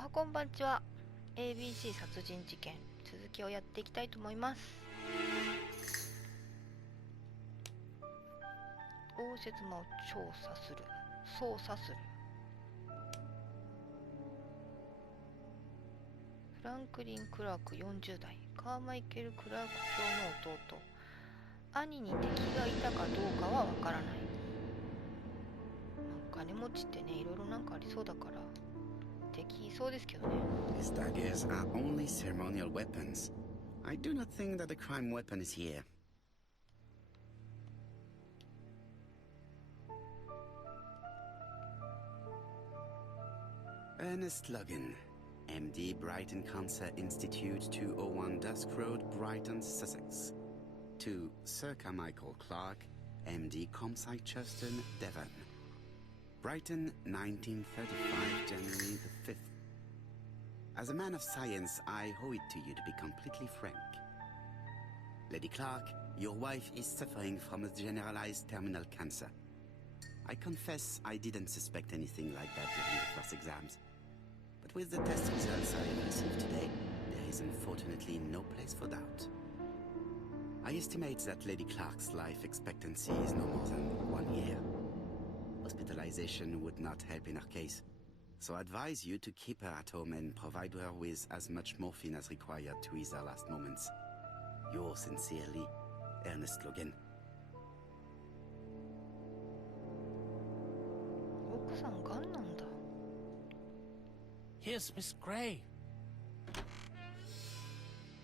はこんばんちは。 ABC 殺人事件続きをやっていきたいと思います。応接間を調査する、操作する。フランクリン・クラーク40代、カーマイケル・クラーク卿の弟。兄に敵がいたかどうかはわからない。金持ちってね、いろいろなんかありそうだから敵いそうですけどね。 His daggers are only ceremonial weapons. I do not think that a crime weapon is here. Ernest Logan, MD, Brighton Cancer Institute, 201 Dusk Road, Brighton, Sussex. To Sir Carmichael Clark, MD, Comsite Churchton, Devon. Brighton, 1935, January the 5th. As a man of science, I owe it to you to be completely frank. Lady Clark, your wife is suffering from a generalized terminal cancer. I confess I didn't suspect anything like that during the first exams. But with the test results I received today, there is unfortunately no place for doubt. I estimate that Lady Clark's life expectancy is no more than 1 year. Hospitalization would not help in her case, so I advise you to keep her at home and provide her with as much morphine as required to ease her last moments. Yours sincerely, Ernest Logan. 奥さんがんなんだ。 Here's Miss Gray.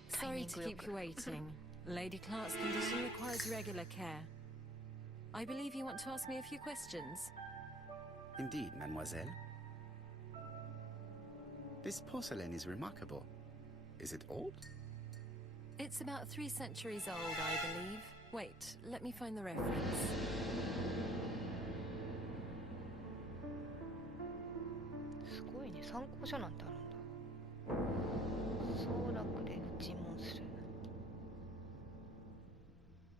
Sorry to keep you waiting. Lady Clark's condition requires regular care. I believe you want to ask me a few questions. Indeed, mademoiselle. This porcelain is remarkable. Is it old? It's about 3 centuries old, I believe. Wait, let me find the reference. すごいね、参考書なんてあるんだ。総楽で尋問する。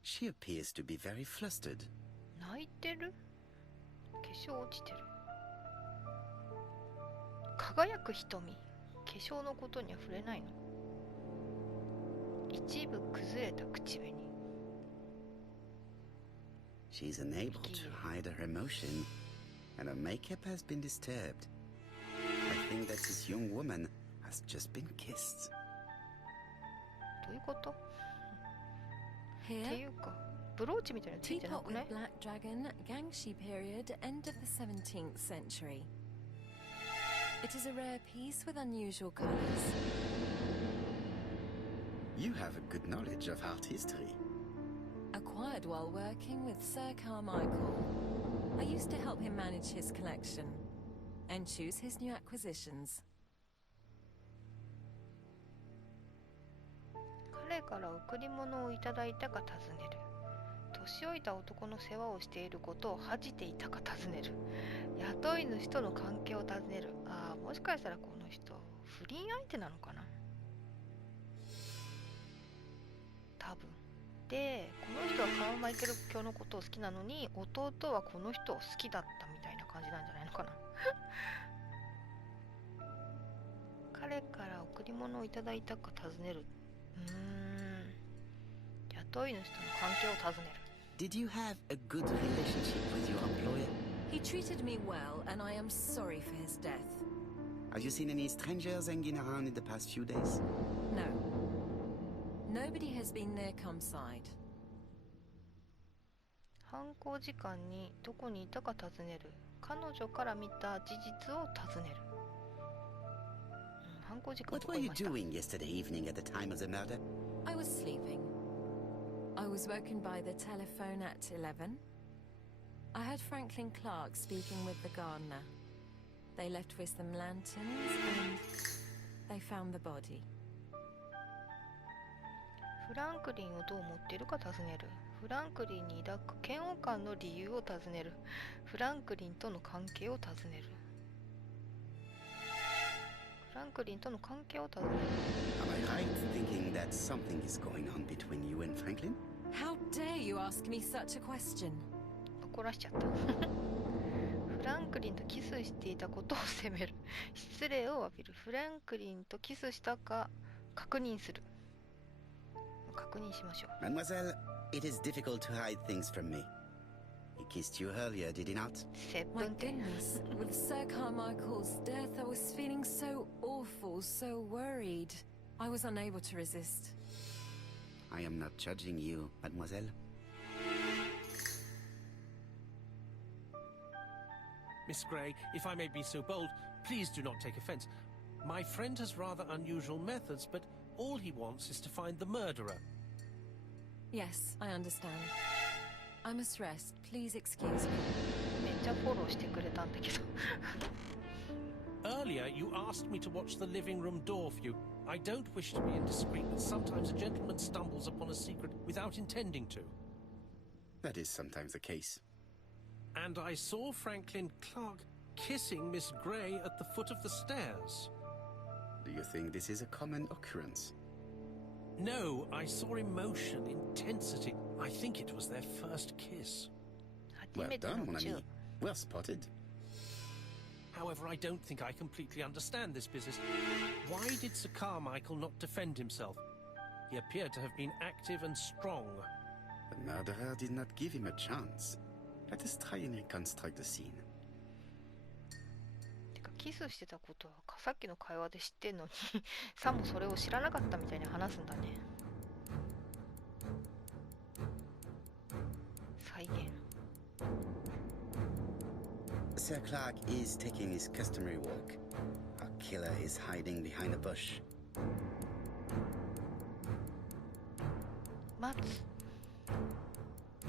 She appears to be very flustered. 泣いてる？化粧落ちてる。輝く瞳。化粧のことには触れないの。一部崩れた口紅。 She's unable to hide her emotion, and her makeup has been disturbed. I think that this young woman has just been kissed. どういうこと？ ってい Here, うか、ブローチみたいなのついてな teapot く with ない？ black dragon, Gangxi period, end of the 17th century. It is a rare piece with unusual colors. You have a good knowledge of art history. Acquired while working with Sir Carmichael. I used to help him manage his collection and choose his new acquisitions. 彼から贈り物をいただいたか尋ねる。年老いた男の世話をしていることを恥じていたか尋ねる。雇い主との関係を尋ねる。ああ、もしかしたらこの人不倫相手なのかな。多分。で、この人はカーマイケル卿のことを好きなのに、弟はこの人を好きだったみたいな感じなんじゃないのかな。彼から贈り物をいただいたか尋ねる。雇い主との関係を尋ねる。 Did you have a good relationship with your employer? He treated me well, and I am sorry for his death. Have you seen any strangers hanging around in the past few days? No. Nobody has been near Comside. 犯行時間にどこにいたか尋ねる。彼女から見た事実を尋ねる。犯行時間 What どこ were にい you ました？ doing yesterday evening at the time of the murder? I was sleeping. I was woken by the telephone at 11. I heard Franklin Clark speaking with the gardener. They left with some lanterns and they found the body. フランクリンをどう思っているか尋ねる。フランクリンに抱く嫌悪感の理由を尋ねる。フランクリンとの関係を尋ねる。フランクリンとの関係を尋ねる。 Am I right thinking that something is going on between you and Franklin? How dare you ask me such a question? 怒らしちゃった。フランンクリンとキスしていたことを責める。失礼を詫びる。フランクリンとキスしたか確認する。確認しましょう。Mademoiselle, it is difficult to hide things from me. He kissed you earlier, did he not? My goodness, with Sir Carmichael's death, I was feeling so awful, so worried. I was unable to resist. I am not judging you, mademoiselle. Miss Gray, if I may be so bold, please do not take offense. My friend has rather unusual methods, but all he wants is to find the murderer. Yes, I understand. I must rest. Please excuse me. めっちゃフォローしてくれたんだけど。Earlier, you asked me to watch the living room door for you. I don't wish to be indiscreet, but sometimes a gentleman stumbles upon a secret without intending to. That is sometimes the case. And I saw Franklin Clark kissing Miss Gray at the foot of the stairs. Do you think this is a common occurrence? No, I saw emotion, intensity. I think it was their first kiss. Well done, mon ami. Well spotted. However, I don't think I completely understand this business. Why did Sir Carmichael not defend himself? He appeared to have been active and strong. The murderer did not give him a chance. Let us try and reconstruct the scene. てかキスしてたことはさっきの会話で知ってんのにさもそれを知らなかったみたいに話すんだね。再現。Sir Clark is taking his customary walk. Our killer is hiding behind a bush. 待つ。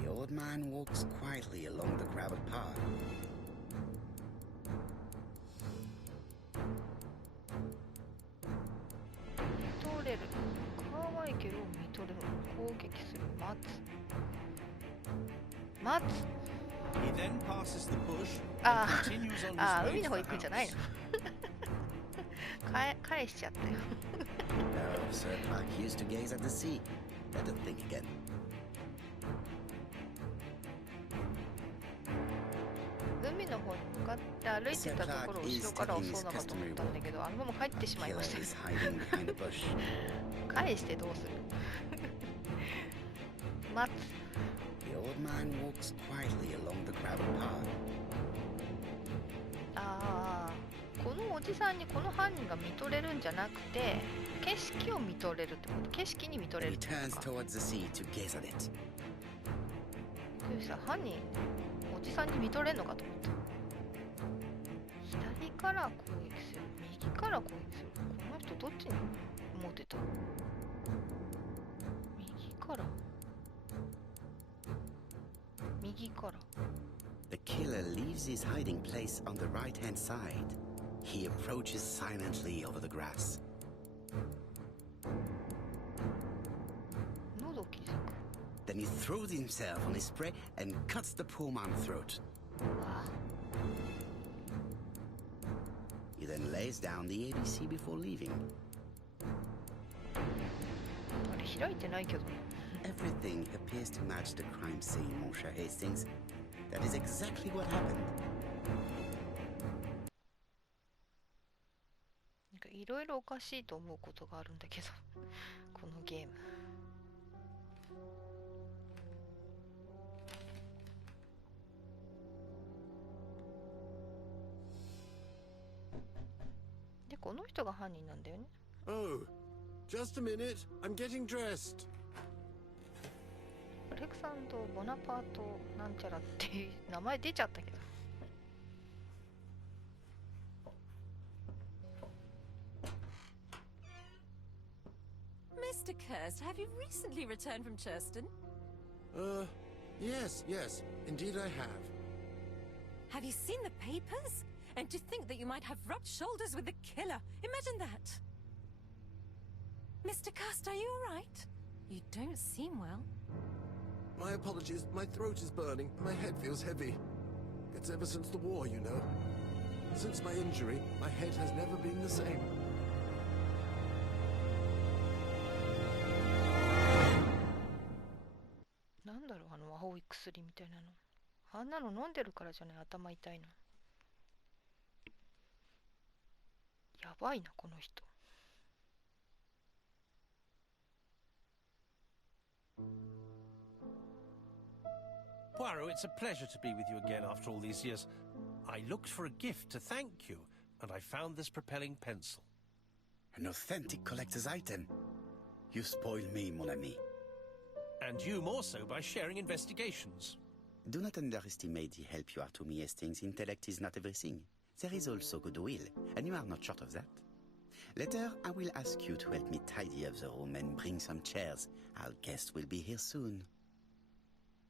The old man walks quietly along the gravel path. 見とれる。カーマイケルを見とれる。攻撃する。待つ。待つ。He then passes the bush あ and continues on あ、 his 海 way の to 方 the 行くんじゃないの house. 返しちゃったよ Oh, Sir Clark used to gaze at the sea. Let us think again. 海の方に向かって歩いてたところを後ろから襲うのかと思ったんだけど、あのまま帰ってしまい Killer ました is hiding behind a bush. 返してどうする待つ The old man walks quietly along the gravel path. ああ、このおじさんにこの犯人が見とれるんじゃなくて景色を見とれるってこと、景色に見とれる He ってこ turns とか。 towards the sea to gaze at it. びっくりした、犯人おじさんに見とれんのかと思った。左から攻撃する、右から攻撃する。この人どっちに持ってた？右から右から。 The killer leaves his hiding place on the right-hand side. He approaches silently over the grass. 喉を切り裂く。 Then he throws himself on his prey and cuts the poor man's throat. わあ、 He then lays down the ABC before leaving. あれ開いてないけど。 Everything appears to match the crime scene, Monsieur Hastings. That is exactly what happened. なんかいろいろおかしいと思うことがあるんだけどこのゲーム。で、この人が犯人なんだよね。 Oh, just a minute. I'm getting dressed. アレクサンド・ボナパートなんちゃらっていう名前出ちゃったけど。 Mr. Kirst, have you recently returned from Churston? Yes, indeed I have. Have you seen the papers? And to think that you might have rubbed shoulders with the killer. Imagine that. Mr. Kirst, are you all right? You don't seem well. My apologies, my throat is burning, my head feels heavy. It's ever since the war, you know. Since my injury, my head has never been the same.なんだろう、あの青い薬みたいなの。あんなの飲んでるからじゃない、頭痛いの。やばいなこの人。Poirot, it's a pleasure to be with you again after all these years. I looked for a gift to thank you, and I found this propelling pencil. An authentic collector's item. You spoil me, mon ami. And you more so by sharing investigations. Do not underestimate the help you are to me, Hastings. Intellect is not everything. There is also goodwill, and you are not short of that. Later, I will ask you to help me tidy up the room and bring some chairs. Our guest will be here soon.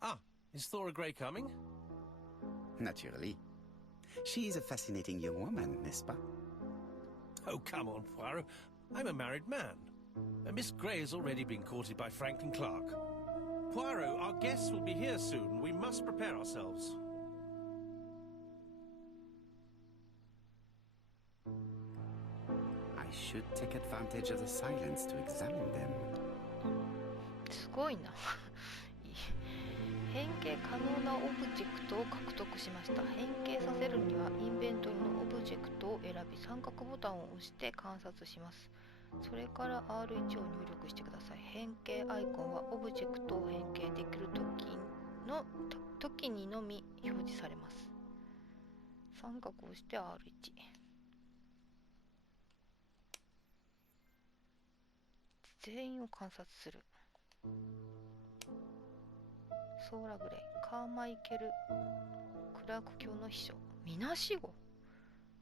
Ah, is Thora Grey coming? Naturally. She is a fascinating young woman, n'est-ce pas? Oh, come on, Poirot. I'm a married man. Miss Grey has already been courted by Franklin Clark. Poirot, our guests will be here soon. We must prepare ourselves. I should take advantage of the silence to examine them. すごいな。変形可能なオブジェクトを獲得しました。変形させるにはインベントリのオブジェクトを選び三角ボタンを押して観察します。それから R1 を入力してください。変形アイコンはオブジェクトを変形できる時にのみ表示されます。三角を押して R1。全員を観察する。ソーラ・グレイ、カーマイケル・クラーク卿の秘書、みなしご、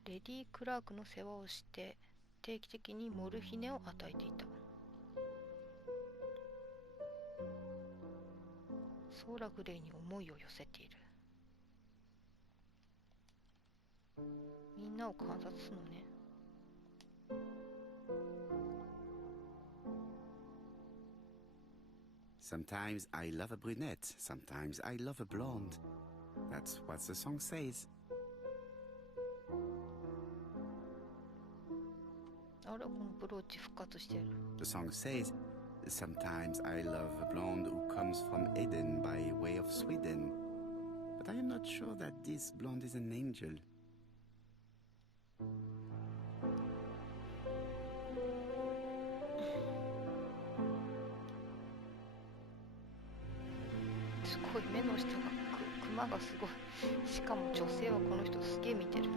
レディ・クラークの世話をして定期的にモルヒネを与えていた。ソーラ・グレイに思いを寄せている。みんなを観察するのね。Sometimes I love a brunette, sometimes I love a blonde. That's what the song says. あれ、このブローチ復活してる。The song says, sometimes I love a blonde who comes from Eden by way of Sweden. But I am not sure that this blonde is an angel. すごい、目の下がクマがすごい。しかも女性はこの人すげえ見てる。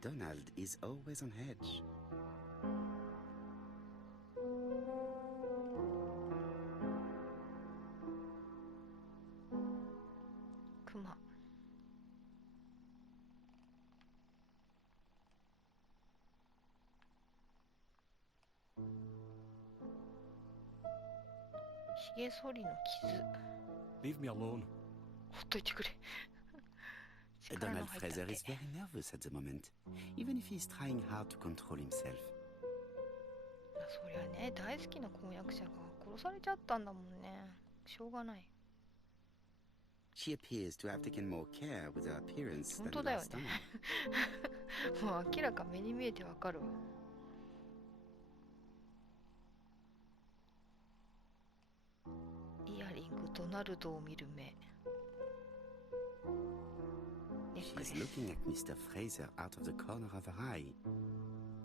Donald is always on edge. クマ。ひげ剃りの傷。Leave me alone. ほっといてくれ。力の Donald 入った Fraser 手 is very nervous at the moment, even if he's trying hard to control himself. そりゃね、大好きな婚約者が殺されちゃったんだもんね。しょうがない。She appears to have taken more care with her appearance 本 than 当だよ last ね time. もう明らか目に見えてわかるわ。イヤリング、ドナルドを見る目。ネックレ She's ス。 looking at Mr. Fraser out of the corner of her eye.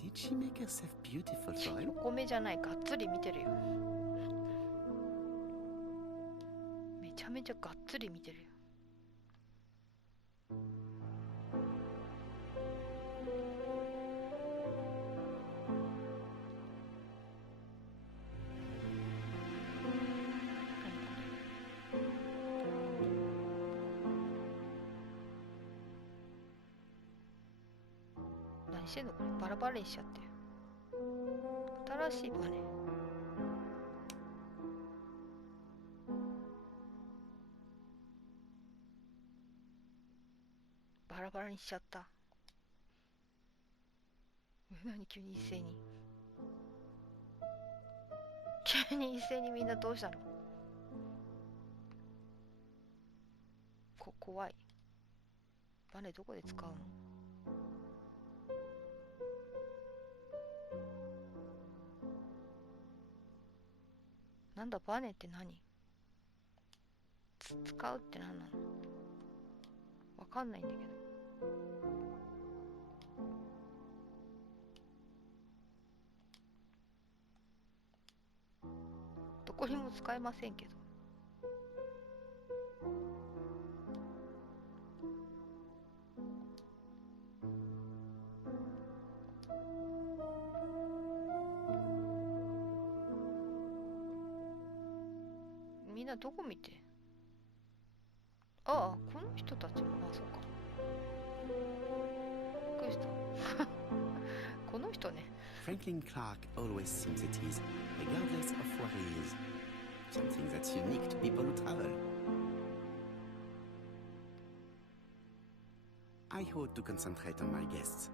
Did she make herself beautiful for him? 横目じゃない、がっつり見てるよ。めちゃめちゃがっつり見てるよ。何してんのこれ、バラバラにしちゃってる。新しいバネ。バラバラにしちゃった。何急に一斉に。急に一斉にみんなどうしたの。怖い。バネどこで使うの。なんだバネって何？使うって何なの？わかんないんだけど。こにも使えませんけど。みんなどこ見て？ああ、この人たちも、あ、そうか。びっくりした。この人ね。Franklin Clark always seems at ease, regardless of what he is. Something that's unique to people who travel. I ought to concentrate on my guests.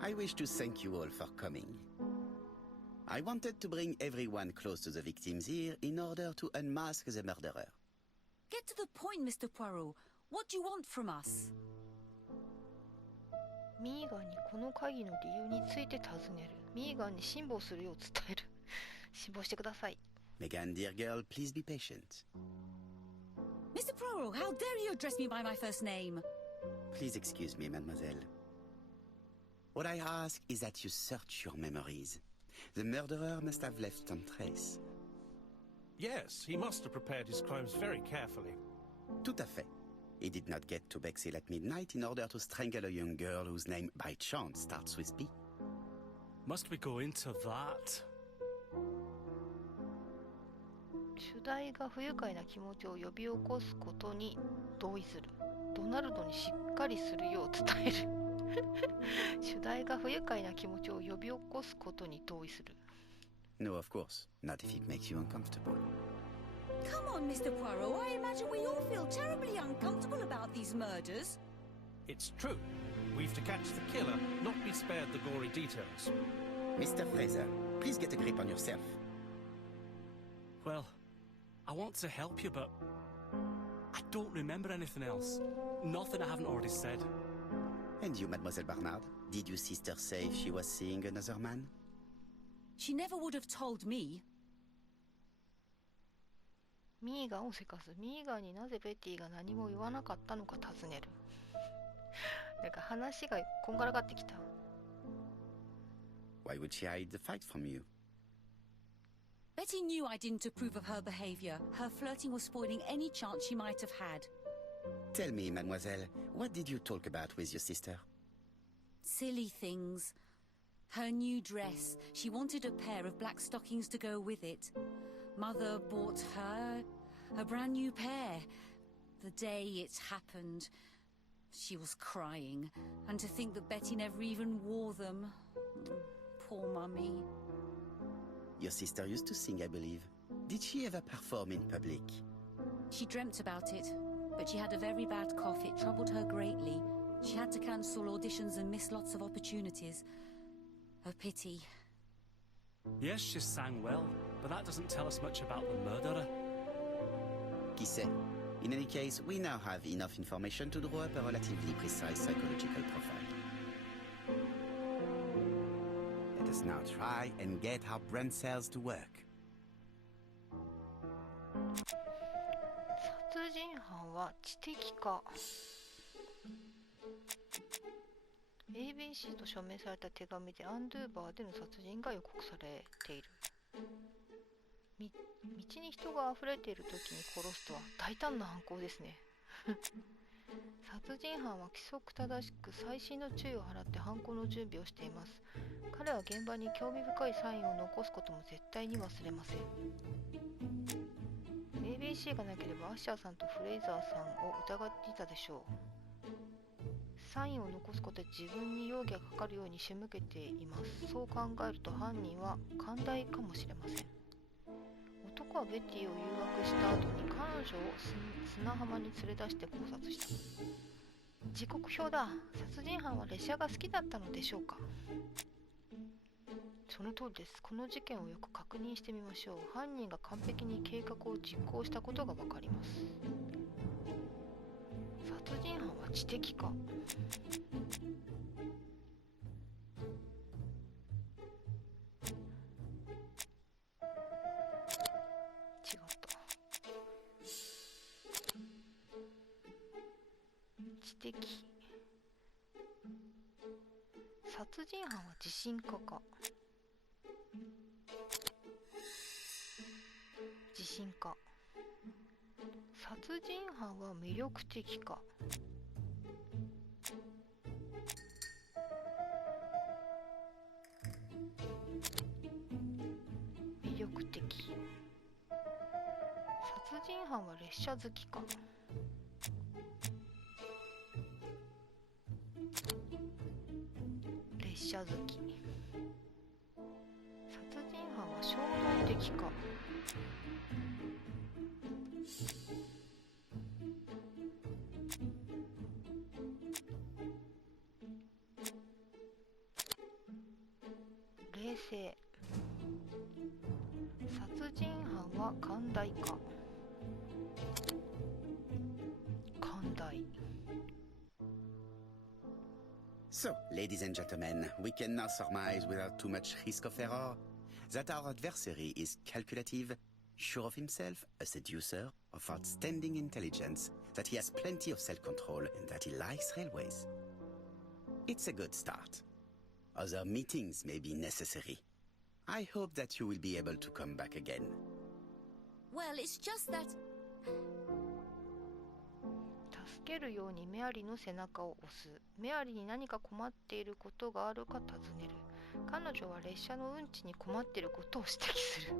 I wish to thank you all for coming. I wanted to bring everyone close to the victims here in order to unmask the murderer. Get to the point, Mr. Poirot. What do you want from us? ミーガンにこの会議の理由について尋ねる。ミーガンに辛抱するよう伝える。辛抱してください。Megan, dear girl, please be patient. Mr. Poirot, how dare you address me by my first name? Please excuse me, mademoiselle. What I ask is that you search your memories. The murderer must have left some trace. Yes, he must have prepared his crimes very carefully. Tout à fait. He did not get to Bexhill at midnight in order to strangle a young girl whose name by chance starts with P. Must we go into that? 主題が不愉快な気持ちを呼び起こすことに同意する。ドナルドにしっかりするよう伝える。主題が不愉快な気持ちを呼び起こすことに同意する。No, of course. Not if it makes you uncomfortable. Come on, Mr. Poirot. I imagine we all feel terribly uncomfortable about these murders. It's true. We've to catch the killer, not be spared the gory details. Mr. Fraser, please get a grip on yourself. Well, I want to help you, but I don't remember anything else. Nothing I haven't already said. And you, Mademoiselle Barnard, did your sister say she was seeing another man? She never would have told me. ミーガンをせかす。ミーガンになぜベティが何も言わなかったのか尋ねる。なんか話がこんがらがってきた。Why would she hide the fact from you? Betty knew I didn't approve of her behavior. Her flirting was spoiling any chance she might have had. Tell me, mademoiselle, what did you talk about with your sister? Silly things. Her new dress. She wanted a pair of black stockings to go with it. Mother bought her a brand new pair. The day it happened, she was crying. And to think that Betty never even wore them. Poor Mummy. Your sister used to sing, I believe. Did she ever perform in public? She dreamt about it, but she had a very bad cough. It troubled her greatly. She had to cancel auditions and miss lots of opportunities. A pity. Yes, she sang well, but that doesn't tell us much about the murderer. Qui sait? In any case, we now have enough information to draw up a relatively precise psychological profile. Let us now try and get our brain cells to work. 殺人犯は知的か。ABC と署名された手紙でアンドゥーバーでの殺人が予告されている。道に人が溢れている時に殺すとは大胆な犯行ですね。殺人犯は規則正しく細心の注意を払って犯行の準備をしています。彼は現場に興味深いサインを残すことも絶対に忘れません。ABC がなければアッシャーさんとフレイザーさんを疑っていたでしょう。サインを残すことで自分に容疑がかかるように仕向けています。そう考えると犯人は寛大かもしれません。男はベティを誘惑した後に彼女を砂浜に連れ出して考察した。時刻表だ。殺人犯は列車が好きだったのでしょうか。その通りです。この事件をよく確認してみましょう。犯人が完璧に計画を実行したことがわかります。殺人犯は知的か。違った。知的。殺人犯は自信家か。心か。殺人犯は魅力的か。魅力的。殺人犯は列車好きか。列車好き。殺人犯は衝動的か。冷静。殺人犯は寛大か。寛大。So, ladies and gentlemen, we can now surmise without too much risk of error that our adversary is calculative, sure of himself, a seducer, of outstanding intelligence, that he has plenty of self-control, and that he likes railways. It's a good start. Other meetings may be necessary. I hope that you will be able to come back again. Well, it's just that... 助けるようにメアリの背中を押す。メアリに何か困っていることがあるか尋ねる。彼女は列車の運賃に困っていることを指摘する。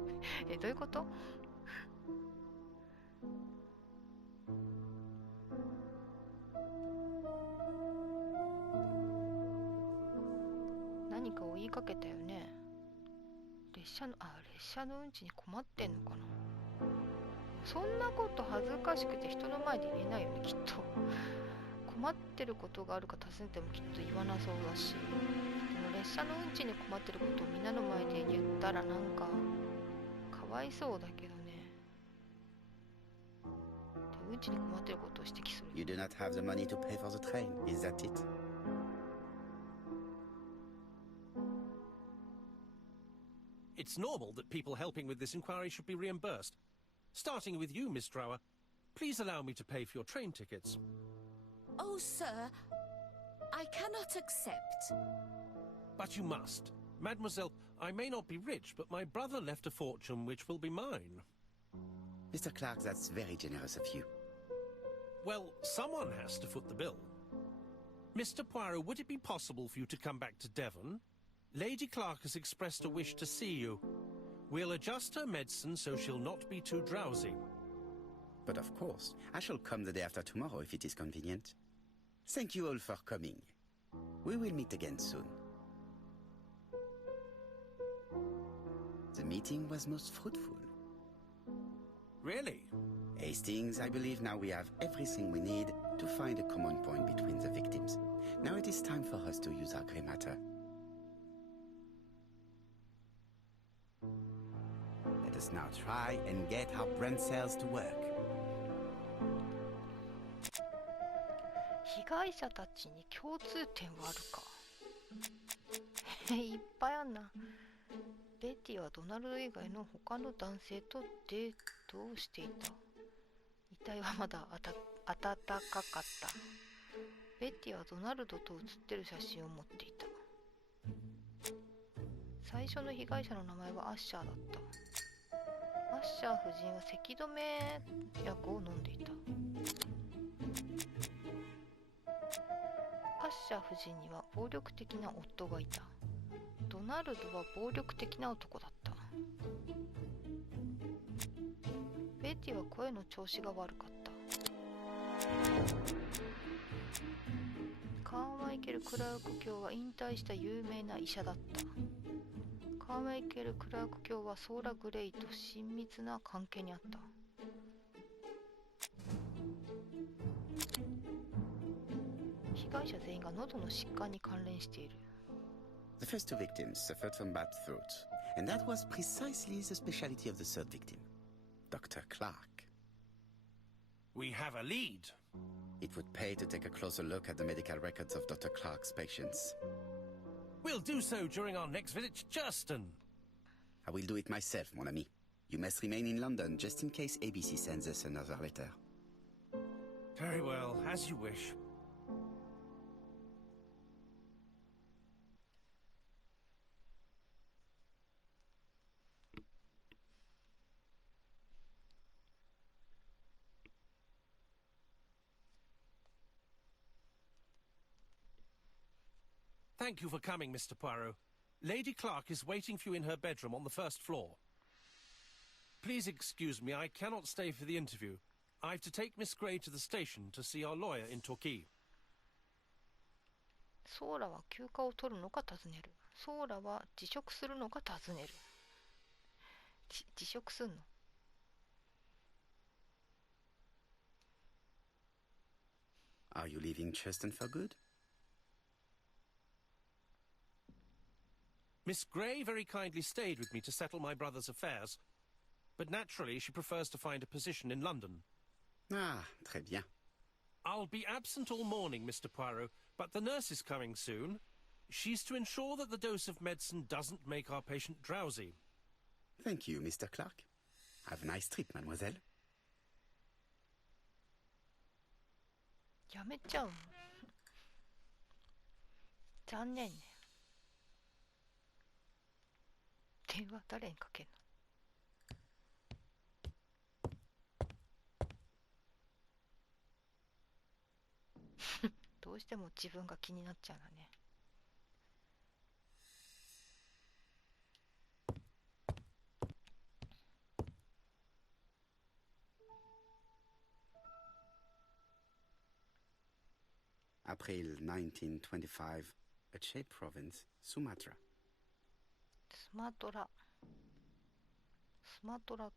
どういうこと？何かを言いかけたよね。列車の運賃に困ってんのかな。そんなこと恥ずかしくて人の前で言えないよね、きっと。困ってることがあるか尋ねてもきっと言わなそうだし、でも列車の運賃に困ってることをみんなの前で言ったらなんかかわいそうだけどね。で、運賃に困ってることを指摘する。 You do not have the money to pay for the train, is that it? It's normal that people helping with this inquiry should be reimbursed. Starting with you, Miss Drower. Please allow me to pay for your train tickets. Oh, sir, I cannot accept. But you must. Mademoiselle, I may not be rich, but my brother left a fortune which will be mine. Mr. Clark, that's very generous of you. Well, someone has to foot the bill. Mr. Poirot, would it be possible for you to come back to Devon? Lady Clark has expressed a wish to see you. We'll adjust her medicine so she'll not be too drowsy. But of course, I shall come the day after tomorrow if it is convenient. Thank you all for coming. We will meet again soon. The meeting was most fruitful. Really? Hastings, I believe now we have everything we need to find a common point between the victims. Now it is time for us to use our grey matter. Let us now try and get our brain cells to work. 被害者たちに共通点はあるか。いっぱいあんな。ベティはドナルド以外の他の男性とデートをしていた。遺体はまだ暖かかった。ベティはドナルドと写ってる写真を持っていた。最初の被害者の名前はアッシャーだった。アッシャー夫人は咳止め薬を飲んでいた。アッシャー夫人には暴力的な夫がいた。ドナルドは暴力的な男だった。ベティは声の調子が悪かった。カーマイケル・クラーク卿は引退した有名な医者だった。カーマイケル・クラーク卿はソーラ・グレイと親密な関係にあった。被害者全員が喉の疾患に関連している。The first two victims suffered from bad throat, and that was precisely the specialty of the third victim, Dr. Clark. We have a lead. It would pay to take a closer look at the medical records of Dr. Clark's patients. We'll do so during our next visit to Churston. I will do it myself, mon ami. You must remain in London just in case ABC sends us another letter. Very well, as you wish. Thank you for coming, Mr. Poirot. Lady Clark is waiting for you in her bedroom on the first floor. Please excuse me, I cannot stay for the interview. I have to take Miss Gray to the station to see our lawyer in Torquay. ソーラは休暇を取るのか尋ねる。ソーラは辞職するのか尋ねる。辞職すんの。Are you leaving Cheston for good? Miss Gray very kindly stayed with me to settle my brother's affairs, but naturally she prefers to find a position in London. Ah, très bien. I'll be absent all morning, Mr. Poirot, but the nurse is coming soon. She's to ensure that the dose of medicine doesn't make our patient drowsy. Thank you, Mr. Clark. Have a nice trip, mademoiselle. やめちゃうの。残念ね。電話誰にかけんの。どうしても自分が気になっちゃうのね。April 1925, Aceh Province, Sumatra. スマトラ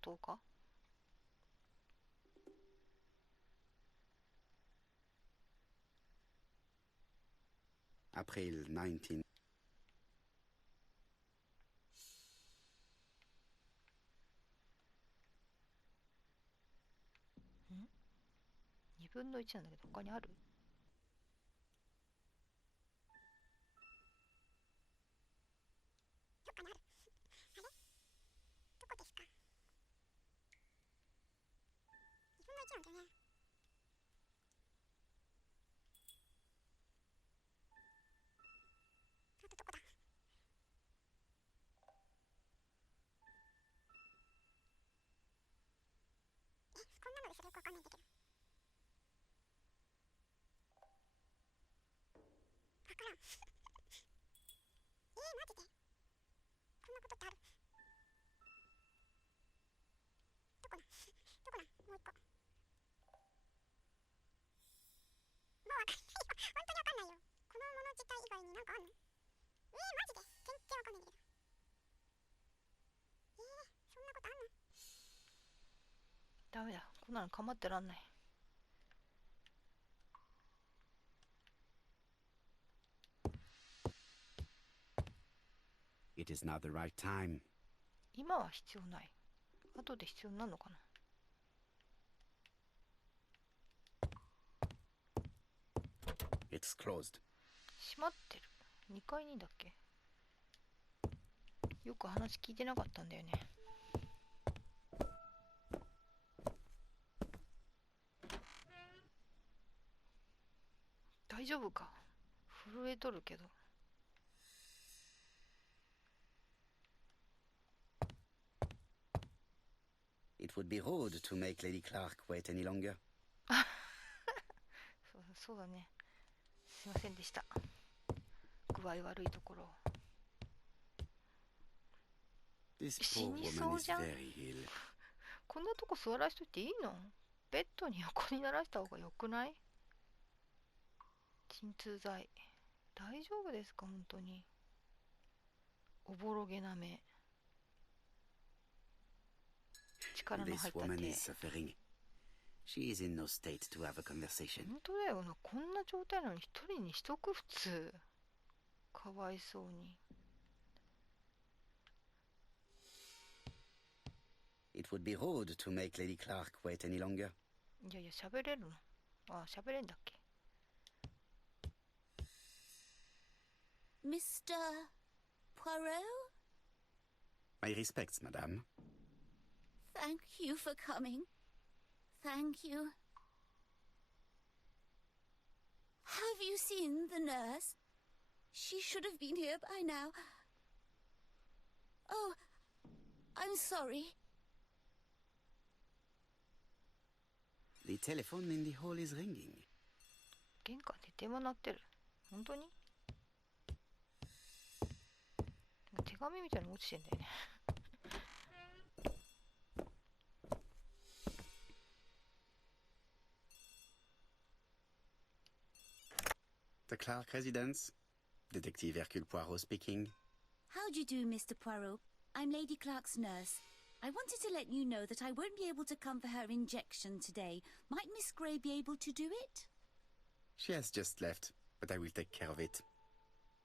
島か。April 19... 2分の1なんだけど他にある？ダメだ、こんなの構ってらんない。It is not the right time. 今は必要ない。後で必要になるのかな。It's closed. 閉まってる。2階にだっけ？よく話聞いてなかったんだよね。大丈夫か？震えとるけど。It would be rude to make Lady Clark wait any longer. そうだね。すいませんでした。具合悪いところを。This 死 poor にそ woman う is じゃん。 very ill. こんなとこ座らしといていいの？ベッドに横にならした方がよくない？鎮痛剤。大丈夫ですか？本当に。おぼろげな目。力の This 入った woman 手。 is suffering. She is in no state to have a conversation. 本当だよな。こんな状態なのに一人にしとく普通。かわいそうに。It would be rude to make Lady Clark wait any longer. いやいや、喋れるの？あ、喋れんだっけ？ Mr. Poirot? My respects, madame. Thank you for coming. Thank you. Have you seen the nurse? She should have been here by now. Oh, I'm sorry. The telephone in the hall is ringing. 玄関で電話鳴ってる。本当に？手紙みたいなの落ちてんだよね。The Clark residence. Detective Hercule Poirot speaking. How do you do, Mr. Poirot? I'm Lady Clark's nurse. I wanted to let you know that I won't be able to come for her injection today. Might Miss Gray be able to do it? She has just left, but I will take care of it.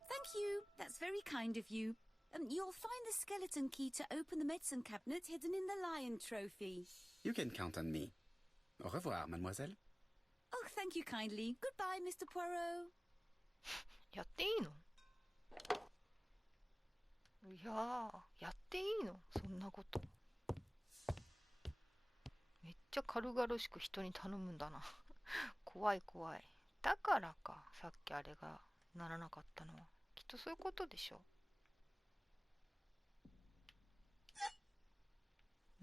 Thank you. That's very kind of you. You'll find the skeleton key to open the medicine cabinet hidden in the lion trophy. You can count on me. Au revoir, mademoiselle. Oh, thank you kindly. Goodbye, Mr. Poirot. やっていいの？いやー、やっていいの？そんなこと。めっちゃ軽々しく人に頼むんだな。怖い怖い。だからか、さっきあれがならなかったのは。きっとそういうことでしょ。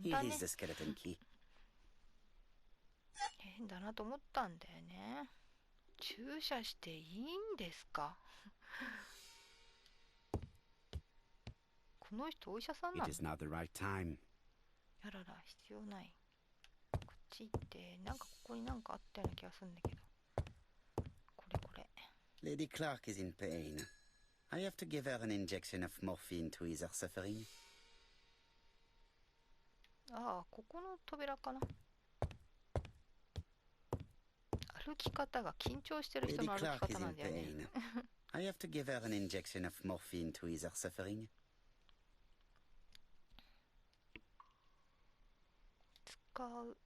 Here is the skeleton key. 変だなと思ったんだよね。注射していいんですか？この人お医者さんなの？ It is not the right time. やらら、必要ない。こっち行って、なんかここになんかあったような気がするんだけど。これこれ。Lady Clark is in pain. I have to give her an injection of morphine to ease her suffering. ああ、ここの扉かな。歩き方が緊張してる人 Lady の歩き Clark 方 is な in んだよね。pain. I have to give her an injection of morphine to ease her suffering. 使う。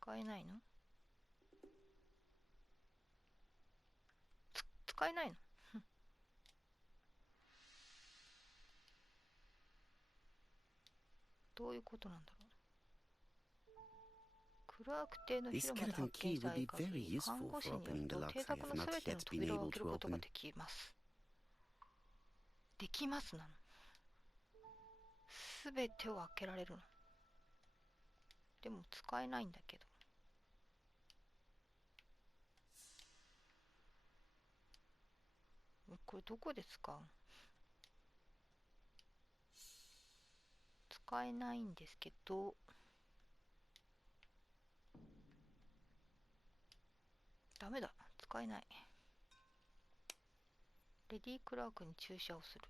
使えないの？使えないの？どういうことなんだろう。クラーク邸の広間で発見された限り、看護師によると邸宅のすべての扉を開けることができます。できますなの。すべてを開けられるの。でも使えないんだけど。これどこで使うの？使えないんですけど、ダメだ、使えない。レディ・クラークに注射をする。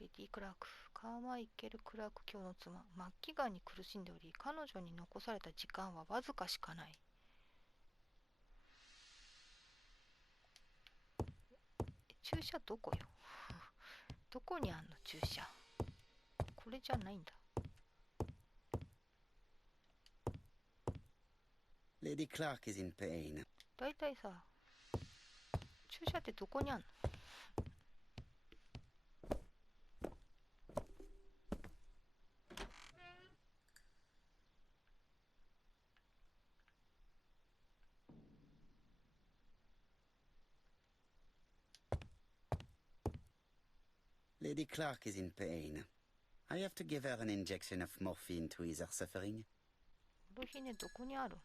レディ・クラーク、カーマイケル・クラーク卿の妻、末期がんに苦しんでおり、彼女に残された時間はわずかしかない。注射どこよ？どこにあんの注射？これじゃないんだ。Lady Clark is in pain. だいたいさ、注射ってどこにあんの？Lady Clark is in pain. I have to give her an injection of morphine to ease her suffering. モルヒネどこにある？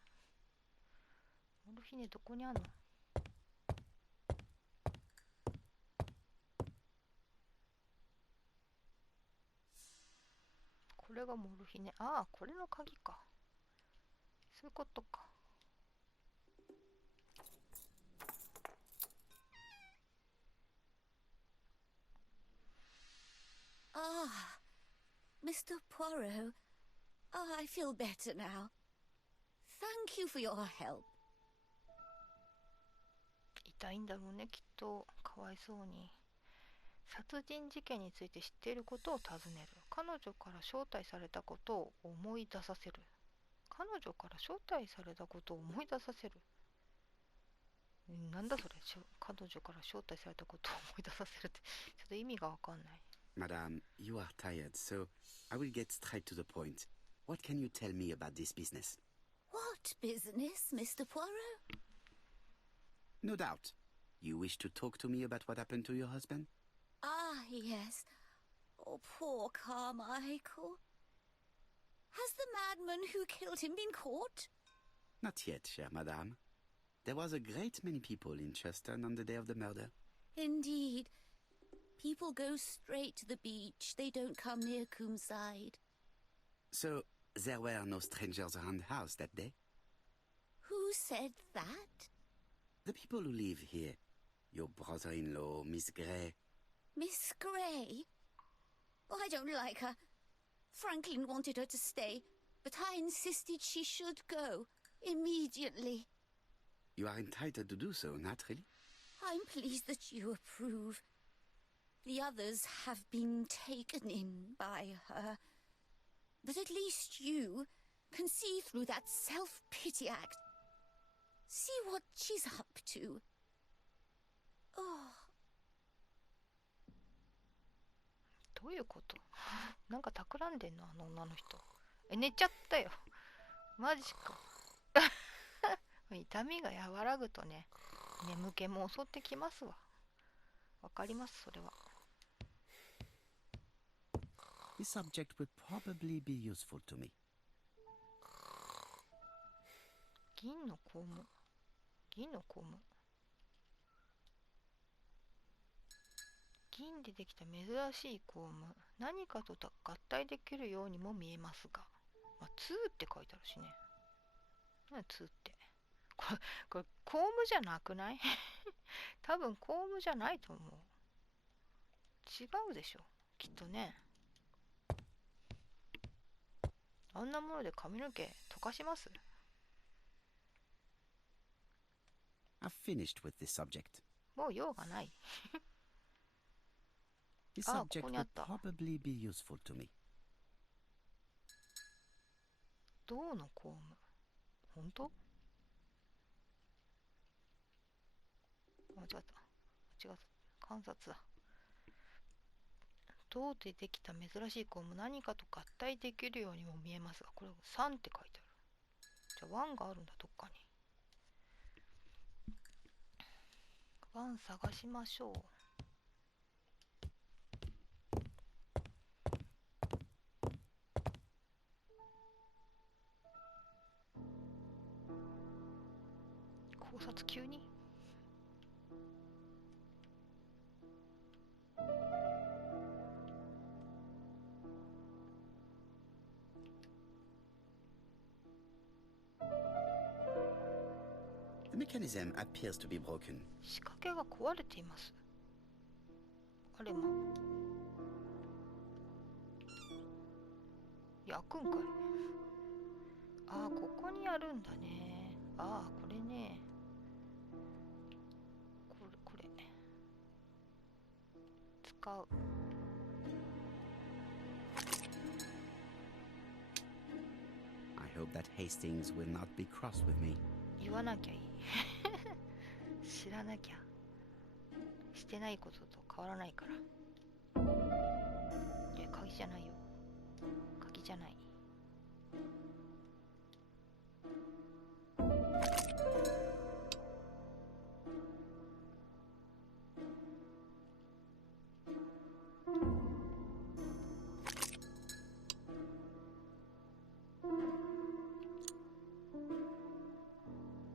モルヒネどこにあんの？これがモルヒネ。ああ、これの鍵か。そういうことか。Ah, Mr. Poirot. Oh, I feel better now. Thank you for your help. 痛いんだろうね、きっと。かわいそうに。殺人事件について知っていることを尋ねる。彼女から招待されたことを思い出させる。彼女から招待されたことを思い出させる。なんだそれ。彼女から招待されたことを思い出させるって。ちょっと意味がわかんない。Madame, you are tired, so I will get straight to the point. What can you tell me about this business? What business, Mr. Poirot? No doubt. You wish to talk to me about what happened to your husband? Ah, yes. Oh, poor Carmichael. Has the madman who killed him been caught? Not yet, chère madame. There was a great many people in Cheston on the day of the murder. Indeed. People go straight to the beach. They don't come near Coomside. So, there were no strangers around the house that day? Who said that? The people who live here. Your brother-in-law, Miss Gray. Miss Gray? Oh, I don't like her. Franklin wanted her to stay, but I insisted she should go. Immediately. You are entitled to do so, naturally. I'm pleased that you approve. The others have been taken in by her. But at least you can see through that self-pity act. See what she's up to. Oh. どういうこと？なんか企んでんの、あの女の人。寝ちゃったよ。マジか。痛みが和らぐとね、眠気も襲ってきますわ。わかります、それは。This subject would probably be useful to me. 銀のコーム。銀のコーム。銀でできた珍しいコーム。何かと合体できるようにも見えますが。まあ、2って書いてあるしね。何2って。これコームじゃなくない？多分コームじゃないと思う。違うでしょ。きっとね。あんなもので髪の毛溶かします？ I've finished with this subject. もう用がない。This あ、こ subject こにあ would った。 probably be useful to me. 銅のコーム。本当？間違った。間違った。観察だ。銅でできた珍しいコーム。何かと合体できるようにも見えますが、これ3って書いてある。じゃあ1があるんだ、どっかに。1探しましょう。考察急にThe mechanism appears to be broken. 仕掛けが壊れています。あれま。焼くんかい。ああ、ここにあるんだね。ああ、これね。これ。使う。I hope that Hastings will not be cross with me. 言わなきゃいい。知らなきゃ。してないことと変わらないから。いや、鍵じゃないよ。鍵じゃない。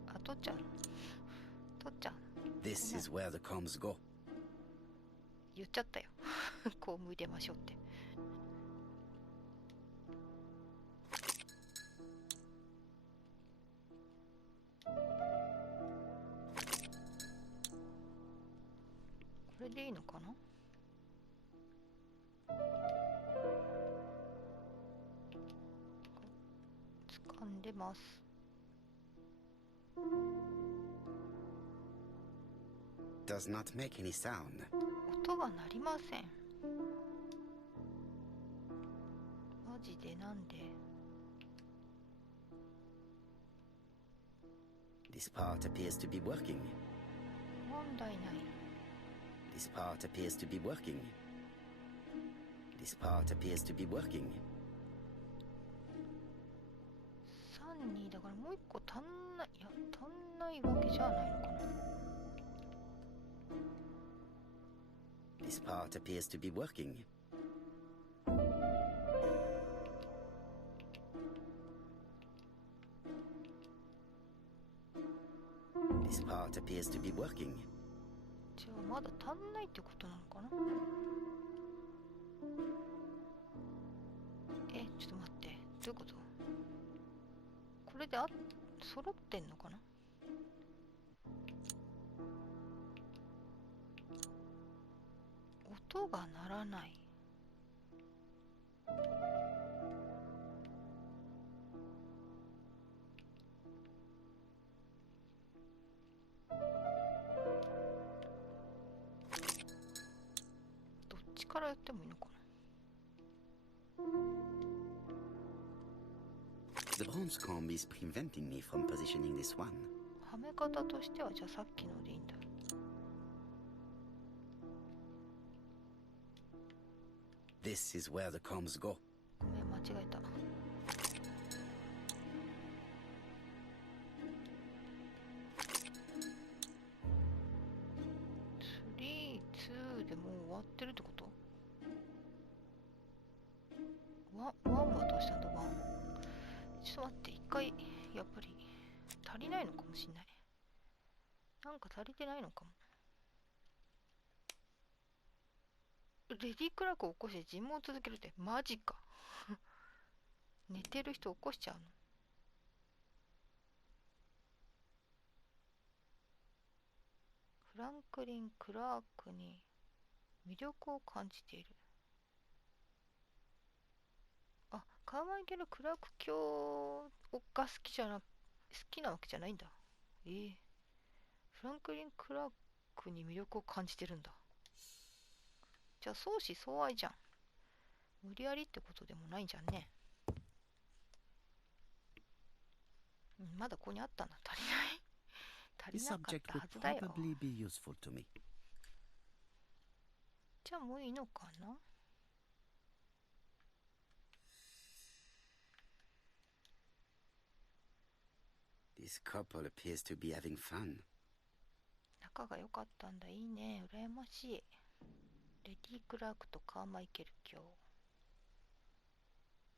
あ、取っちゃう。取っちゃう。This is where the comms go. 言っちゃったよ。こう向いてましょうって。これでいいのかな？掴んでます。Does not make any sound. 音が鳴りません。マジでなんで？ This part appears to be working. 問題ない。 This part appears to be working. This part appears to be working. 3、2だからもう一個足んない。いや、足んないわけじゃないのかな。This part appears to be working. This part appears to be working. じゃあまだ足んないってことなのかな。ちょっと待って、どういうこと？これで揃ってんのかな。音が鳴らない。どっちからやってもいいのかな。The bronze comb is preventing me from positioning this one. はめ方としてはじゃあさっきのでいいんだ。This is where the combs go. ごめん、間違えた。3、2でもう終わってるってこと？ワンはどうしたんだ、ワン。ちょっと待って、一回、やっぱり足りないのかもしんない。なんか足りてないのかも。レディー・クラークを起こして尋問を続けるってマジか。寝てる人起こしちゃうの。フランクリン・クラークに魅力を感じている。カーマイケル・クラーク教が好きなわけじゃないんだ。フランクリン・クラークに魅力を感じてるんだ。じゃあ相思相愛じゃん。無理やりってことでもないんじゃんね。まだここにあったんだ。足りない。足り This なかっ subject た would はずだよ。 probably be useful to me. じゃあもういいのかな。This couple appears to be having fun. 仲が良かったんだ。いいね。羨ましい。レディー・クラークとカーマイケル卿。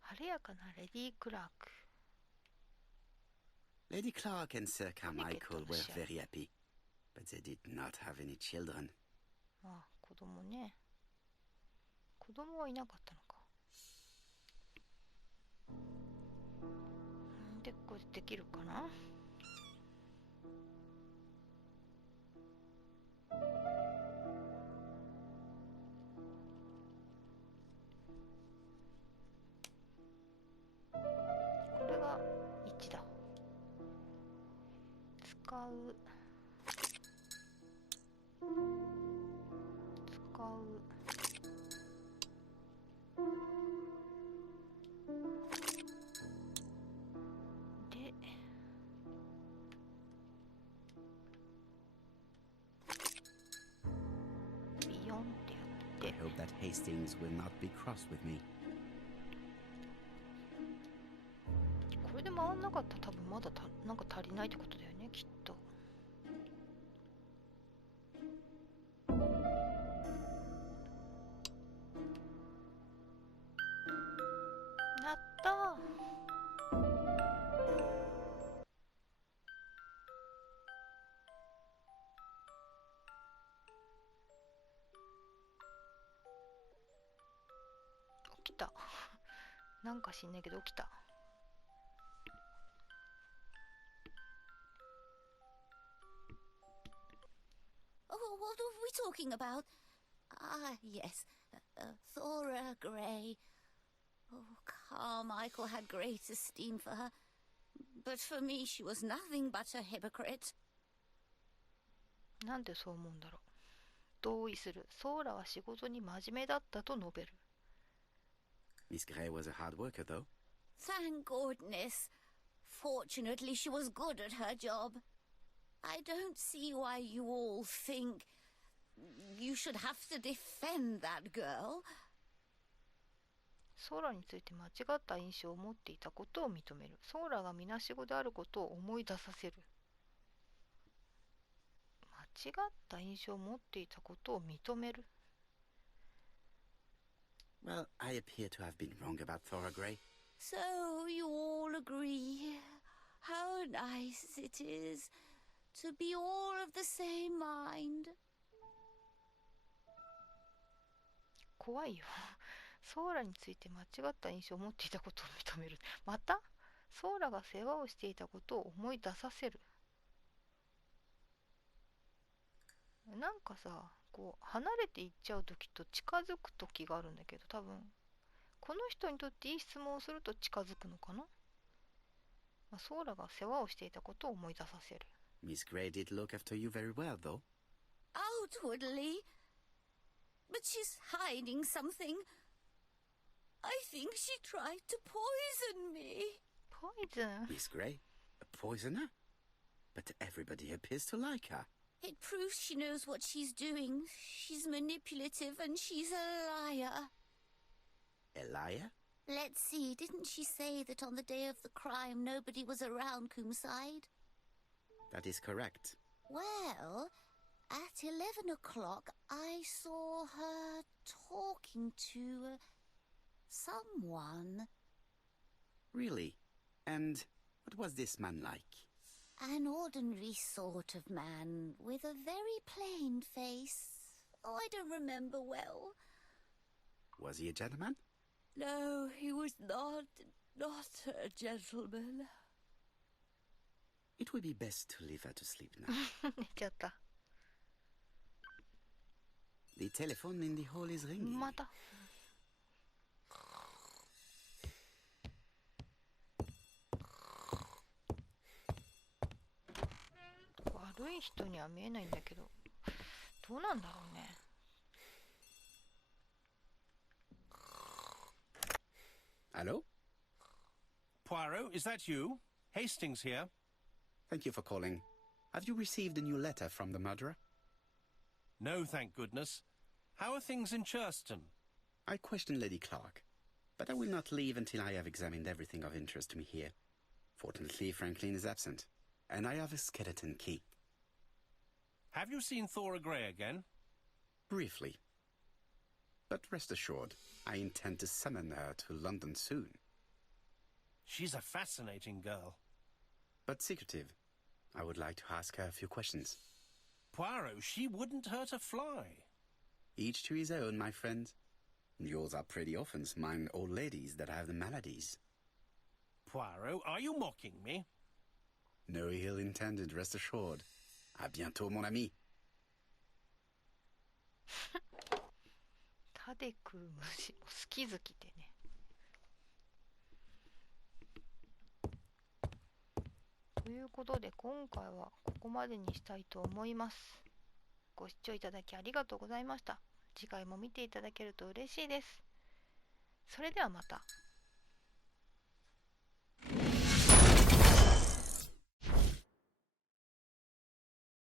晴れやかなレディー・クラーク。Lady Clark and Sir Carmichael were very happy, but they did not have any children. 子供ね。子供はいなかったのか。で、これできるかな。これが1だ。使う。で、ビヨンってやって。 I hope that Hastings will not be cross with me. これで回んなかったら多分まだなんか足りないってことだよね、きっと。なったー。起きた。なんか知んないけど起きた。What are we talking about? Yes. Thora Grey. Oh, Carmichael had great esteem for her. But for me, she was nothing but a hypocrite. なんでそう思うんだろう。同意する。ソーラは仕事に真面目だったと述べる。Miss Grey was a hard worker, though. Thank goodness. Fortunately, she was good at her job. I don't see why you all think you should have to defend that girl. ソーラについて間違った印象を持っていたことを認める。ソーラがみなしごであることを思い出させる。間違った印象を持っていたことを認める。Well, I appear to have been wrong about Thora Grey. So you all agree. How nice it is to be all of the same mind. 怖いよ。ソーラについて間違った印象を持っていたことを認める。またソーラが世話をしていたことを思い出させる。なんかさ、こう離れていっちゃう時と近づく時があるんだけど、多分この人にとっていい質問をすると近づくのかな。ソーラが世話をしていたことを思い出させる。Miss Gray did look after you very well, though. Outwardly. But she's hiding something. I think she tried to poison me. Poison? Miss Gray? A poisoner? But everybody appears to like her. It proves she knows what she's doing. She's manipulative and she's a liar. A liar? Let's see, didn't she say that on the day of the crime nobody was around Coomside? That is correct. Well, at 11 o'clock I saw her talking to someone. Really? And what was this man like? An ordinary sort of man with a very plain face. Oh, I don't remember well. Was he a gentleman? No, he was not a gentleman. It would be best to leave her to sleep now. 寝ちゃった。The telephone in the hall is ringing. また。悪い人には見えないんだけど、どうなんだろうね。Hello? Poirot, is that you? Hastings here. Thank you for calling. Have you received a new letter from the murderer? No, thank goodness. How are things in Churston? I questioned Lady Clark, but I will not leave until I have examined everything of interest to me here. Fortunately, Franklin is absent, and I have a skeleton key. Have you seen Thora Grey again? Briefly. But rest assured, I intend to summon her to London soon. She's a fascinating girl. But secretive. I would like to ask her a few questions. Poirot, she wouldn't hurt a fly. Each to his own, my friend. Yours are pretty orphans, mine old ladies that have the maladies. Poirot, are you mocking me? No ill intended, rest assured. À bientôt, mon ami. 歯で食う虫も好き好きでね。ということで今回はここまでにしたいと思います。ご視聴いただきありがとうございました。次回も見ていただけると嬉しいです。それではまた。